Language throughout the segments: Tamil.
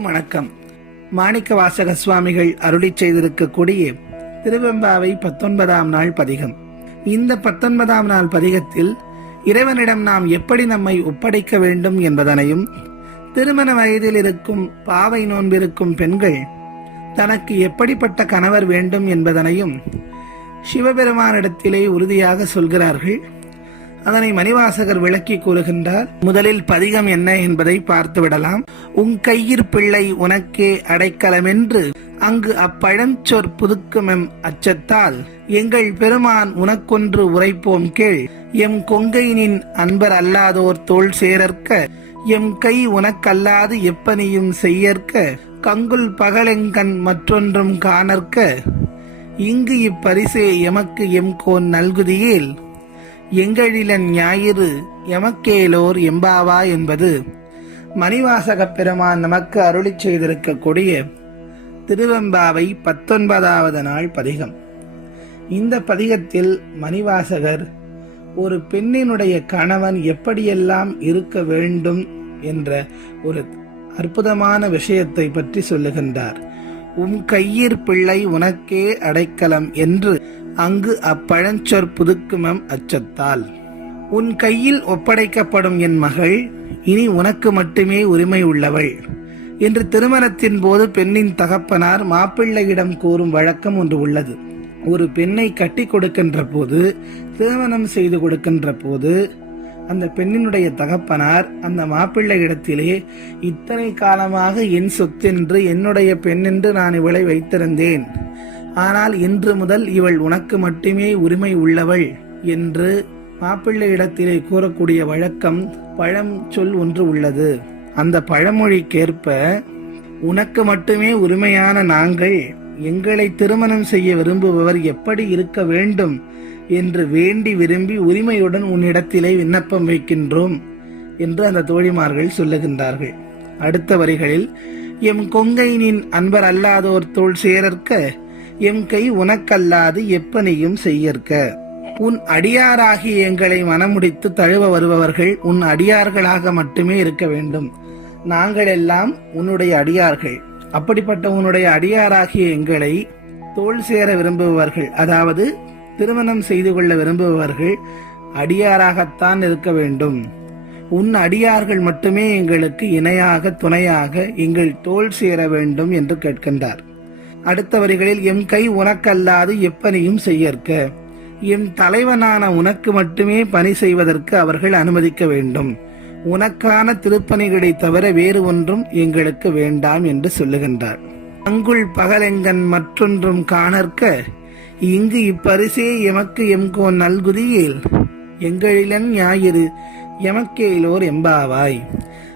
அனைவருக்கும் வணக்கம். மாணிக்க வாசக சுவாமிகள் அருளி செய்திருக்கக்கூடிய திருவெம்பாவை பத்தொன்பதாம் நாள் பதிகம். இந்த பத்தொன்பதாம் நாள் பதிகத்தில் இறைவனிடம் நாம் எப்படி நம்மை ஒப்படைக்க வேண்டும் என்பதனையும் திருமண வயதில் இருக்கும் பாவை நோன்பிருக்கும் பெண்கள் தனக்கு எப்படிப்பட்ட கணவர் வேண்டும் என்பதனையும் சிவபெருமானிடத்திலே உறுதியாக சொல்கிறார்கள். அதனை மணிவாசகர் விளக்கி கூறுகின்றார் முதலில் பதிகம் என்ன என்பதை பார்த்து விடலாம் உன் கையிற் பிள்ளை உனக்கே அடைக்கலமென்று அங்கு அப்பழஞ்சொற் புதுக்குமெம் அச்சத்தால் எங்கள் பெருமான் உனக்கொன்று உரைப்போம் கீழ் எம் கொங்கையினின் அன்பர் அல்லாதோர் தோல் சேரற்க எம் கை உனக்கல்லாது எப்பனியும் செய்யற்க கங்குல் பகலெங்கண் மற்றொன்றும் காணற்க. இங்கு இப்பரிசே எமக்கு எம் கோன் நல்குதியேல் எங்களிலன் ஞாயிறு எமக்கேலோர் எம்பாவா என்பது மணிவாசகப் பெருமான் நமக்கு அருளி செய்திருக்கக்கூடிய திருவெம்பாவை பத்தொன்பதாவது நாள் பதிகம். இந்த பதிகத்தில் மணிவாசகர் ஒரு பெண்ணினுடைய கணவன் எப்படியெல்லாம் இருக்க வேண்டும் என்ற ஒரு அற்புதமான விஷயத்தை பற்றி சொல்லுகின்றார். உம் கையிற் பிள்ளை உனக்கே அடைக்கலம் என்று அங்கு அப்பழஞ்சொற் புதுக்குமம் அச்சத்தால். உன் கையில் ஒப்படைக்கப்படும் என் மகள் இனி உனக்கு மட்டுமே உரிமை உள்ளவள். என்று திருமணத்தின் போது பெண்ணின் தகப்பனார் மாப்பிள்ளையிடம் கூறும் வழக்கம் ஒன்று உள்ளது. ஒரு பெண்ணை கட்டி கொடுக்கின்ற போது திருமணம் செய்து கொடுக்கின்ற போது அந்த பெண்ணினுடைய தகப்பனார் அந்த மாப்பிள்ளை இடத்திலே இத்தனை காலமாக என் சொத்தென்று என்னுடைய பெண் என்று நான் இவளை வைத்திருந்தேன். ஆனால் இன்று முதல் இவள் உனக்கு மட்டுமே உரிமை உள்ளவள் என்று மாப்பிள்ளை இடத்திலே கூறக்கூடிய வழக்கம் பழம் சொல் ஒன்று உள்ளது. அந்த பழமொழிக்கேற்ப உனக்கு மட்டுமே உரிமையான நாங்கள் எங்களை திருமணம் செய்ய விரும்புபவர் எப்படி இருக்க வேண்டும் என்று வேண்டி விரும்பி உரிமையுடன் உன்னிடத்திலே விண்ணப்பம் வைக்கின்றோம் என்று அந்த தோழிமார்கள் சொல்லுகின்றார்கள். அடுத்த வரிகளில் எம் கொங்கையினின் அன்பர் அல்லாதோர் தோல் சேரற்க எம் கை உனக்கல்லாது எப்பனையும் செய்யற்க. உன் அடியாராகி எங்களை மனமுடித்து தழுவ வருபவர்கள் உன் அடியார்களாக மட்டுமே இருக்க வேண்டும். நாங்கள் எல்லாம் உன்னுடைய அடியார்கள். அப்படிப்பட்ட உன்னுடைய அடியாராகிய எங்களை தோல் சேர விரும்புபவர்கள் அதாவது திருமணம் செய்து கொள்ள விரும்புபவர்கள் அடியாராகத்தான் இருக்க வேண்டும். உன் அடியார்கள் மட்டுமே எங்களுக்கு இணையாக துணையாக எங்கள் தோல் சேர வேண்டும் என்று கேட்கின்றார். அடுத்த வரிகளில் எம் கை உனக்கல்லாது எப்பனையும் செய்யற்க. எம் தலைவனான உனக்கு மட்டுமே பணி செய்வதற்கு அவர்கள் அனுமதிக்க வேண்டும். உனக்கான திருப்பணிகளை தவிர வேறு ஒன்றும் எங்களுக்கு வேண்டாம் என்று சொல்லுகின்றார். அங்குள் பகலெங்கன் மற்றொன்றும் காணற்க. இங்கு இப்பரிசே எமக்கு எம்கோ நல்குதியேல். எங்களிலன் ஞாயிறு எமக்கேலோர் எம்பாவாய்.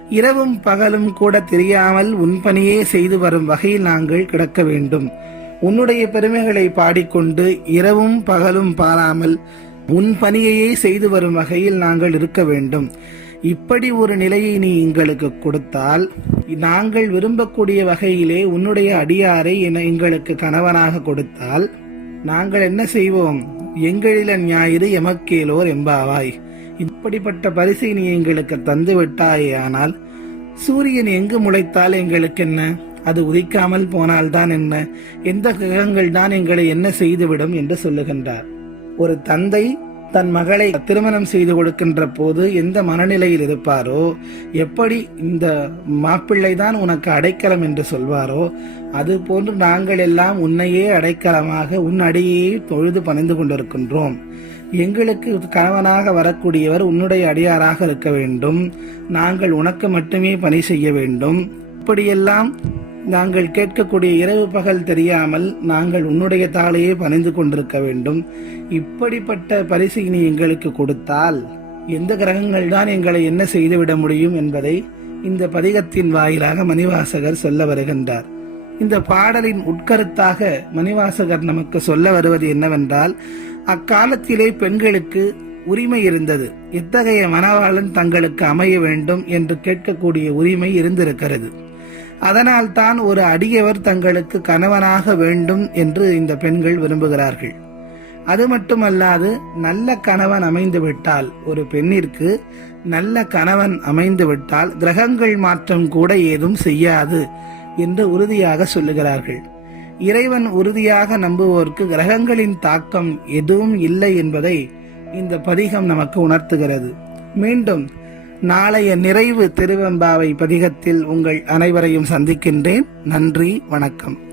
இரவும் பகலும் கூட தெரியாமல் உன் பணியே செய்து வரும் வகையில் நாங்கள் கிடக்க வேண்டும். உன்னுடைய பெருமைகளை பாடிக்கொண்டு இரவும் பகலும் பாராமல் உன் பணியையே செய்து வரும் வகையில் நாங்கள் இருக்க வேண்டும். இப்படி ஒரு நிலையை நீ எங்களுக்கு கொடுத்தால் நாங்கள் விரும்பக்கூடிய வகையிலே உன்னுடைய அடியாரை என எங்களுக்கு கணவனாக கொடுத்தால் நாங்கள் என்ன செய்வோம்? எங்களில ஞாயிறு எமக்கேலோர் எம்பாவாய் இப்படிப்பட்ட பரிசை நீ எங்களுக்கு தந்து விட்டாயே ஆனால் சூரியன் எங்கு முளைத்தால் எங்களுக்கு என்ன? அது உதிக்காமல் போனால்தான் என்ன? எந்த கிரகங்கள் தான் எங்களை என்ன செய்துவிடும் என்று சொல்லுகின்றார். ஒரு தந்தை தன் மகளை திருமணம் செய்து கொடுக்கின்ற போது எந்த மனநிலையில் இருப்பாரோ எப்படி இந்த மாப்பிள்ளை தான் உனக்கு அடைக்கலம் என்று சொல்வாரோ அது போன்று நாங்கள் எல்லாம் உன்னையே அடைக்கலமாக உன் அடியே தொழுது பணிந்து கொண்டிருக்கின்றோம். எங்களுக்கு கணவனாக வரக்கூடியவர் உன்னுடைய அடியாராக இருக்க வேண்டும். நாங்கள் உனக்கு மட்டுமே பணி செய்ய வேண்டும். இப்படியெல்லாம் நாங்கள் கேட்கக்கூடிய இரவு பகல் தெரியாமல் நாங்கள் உன்னுடைய தாளையே பணிந்து கொண்டிருக்க வேண்டும். இப்படிப்பட்ட பரிசு நீ எங்களுக்கு கொடுத்தால் எந்த கிரகங்கள் தான் எங்களை என்ன செய்துவிட முடியும் என்பதை இந்த பதிகத்தின் வாயிலாக மணிவாசகர் சொல்ல வருகின்றார். இந்த பாடலின் உட்கருத்தாக மணிவாசகர் நமக்கு சொல்ல வருவது என்னவென்றால் அக்காலத்திலே பெண்களுக்கு உரிமை இருந்தது. எத்தகைய மணவாளன் தங்களுக்கு அமைய வேண்டும் என்று கேட்கக்கூடிய உரிமை இருந்திருக்கிறது. அதனால் தான் ஒரு அடியவர் தங்களுக்கு கணவனாக வேண்டும் என்று இந்த பெண்கள் விரும்புகிறார்கள். அது மட்டுமல்லாது நல்ல கணவன் அமைந்து விட்டால் ஒரு பெண்ணிற்கு நல்ல கணவன் அமைந்து விட்டால் கிரகங்கள் மாற்றம் கூட ஏதும் செய்யாது என்று உறுதியாக சொல்லுகிறார்கள். இறைவன் உறுதியாக நம்புவோருக்கு கிரகங்களின் தாக்கம் எதுவும் இல்லை என்பதை இந்த பதிகம் நமக்கு உணர்த்துகிறது. மீண்டும் நாளைய நிறைவு திருவெம்பாவை பதிகத்தில் உங்கள் அனைவரையும் சந்திக்கின்றேன். நன்றி வணக்கம்.